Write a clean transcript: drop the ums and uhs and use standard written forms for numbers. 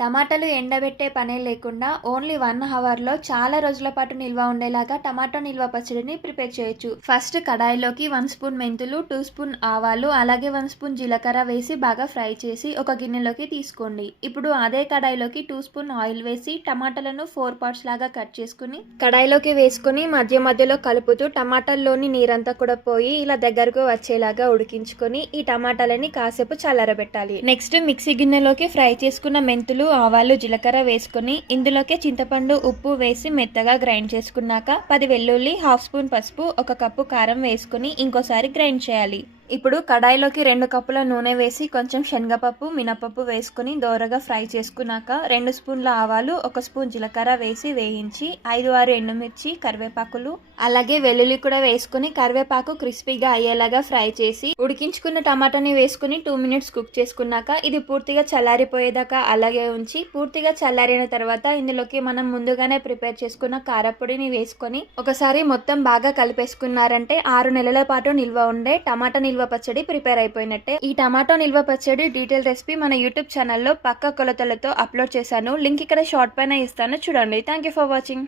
టమాటాలు ఎండబెట్టే పనే లేకుండా ఓన్లీ 1 అవర్లో చాలా రోజుల పాటు నిల్వ ఉండేలాగా టమాటో నిల్వ పచ్చడిని ప్రిపేర్ చేయొచ్చు. ఫస్ట్ కడాయిలోకి 1 స్పూన్ మెంతులు, 2 స్పూన్ ఆవాలు, అలాగే 1 స్పూన్ జీలకర్ర వేసి బాగా ఫ్రై చేసి ఒక గిన్నెలోకి తీసుకోండి. ఇప్పుడు అదే కడాయిలోకి 2 స్పూన్ ఆయిల్ వేసి టమాటాలను 4 పార్ట్స్ లాగా కట్ చేసుకుని కడాయిలోకి వేసుకుని మధ్య మధ్యలో కలుపుతూ టమాటాల్లోని నీరంతా కూడా పోయి ఇలా దగ్గరకు వచ్చేలాగా ఉడికించుకొని ఈ టమాటాలని కాసేపు చల్లారబెట్టాలి. నెక్స్ట్ మిక్సీ గిన్నెలోకి ఫ్రై చేసుకున్న మెంతులు, ఆవాలు, జీలకర్ర వేసుకుని ఇందులోకి చింతపండు, ఉప్పు వేసి మెత్తగా గ్రైండ్ చేసుకున్నాక 10 వెల్లుల్లి, హాఫ్ స్పూన్ పసుపు, 1 కప్పు కారం వేసుకుని ఇంకోసారి గ్రైండ్ చేయాలి. ఇప్పుడు కడాయిలోకి 2 కప్పుల నూనె వేసి కొంచెం శనగపప్పు, మినపప్పు వేసుకుని దోరగా ఫ్రై చేసుకున్నాక 2 స్పూన్ల ఆవాలు, 1 స్పూన్ జీలకర్ర వేసి వేయించి 5-6 ఎండుమిర్చి, కరివేపాకులు అలాగే వెల్లుల్లి కూడా వేసుకుని కరివేపాకు క్రిస్పీగా అయ్యేలాగా ఫ్రై చేసి ఉడికించుకున్న టమాటాని వేసుకుని 2 మినిట్స్ కుక్ చేసుకున్నాక ఇది పూర్తిగా చల్లారిపోయేదాకా అలాగే ఉంచి పూర్తిగా చల్లారిన తర్వాత ఇందులోకి మనం ముందుగానే ప్రిపేర్ చేసుకున్న కారపొడిని వేసుకొని ఒకసారి మొత్తం బాగా కలిపేసుకున్నారంటే 6 నెలల పాటు నిల్వ ఉండే టమాటా నిల్వ పచ్చడి ప్రిపేర్ అయిపోయినట్టే. ఈ టమాటో నిల్వ పచ్చడి డీటెయిల్ రెసిపీ మన యూట్యూబ్ ఛానల్లో పక్కా కొలతలతో అప్లోడ్ చేశాను. లింక్ ఇక్కడ షార్ట్ పైన ఇస్తాను, చూడండి. Thank you for watching.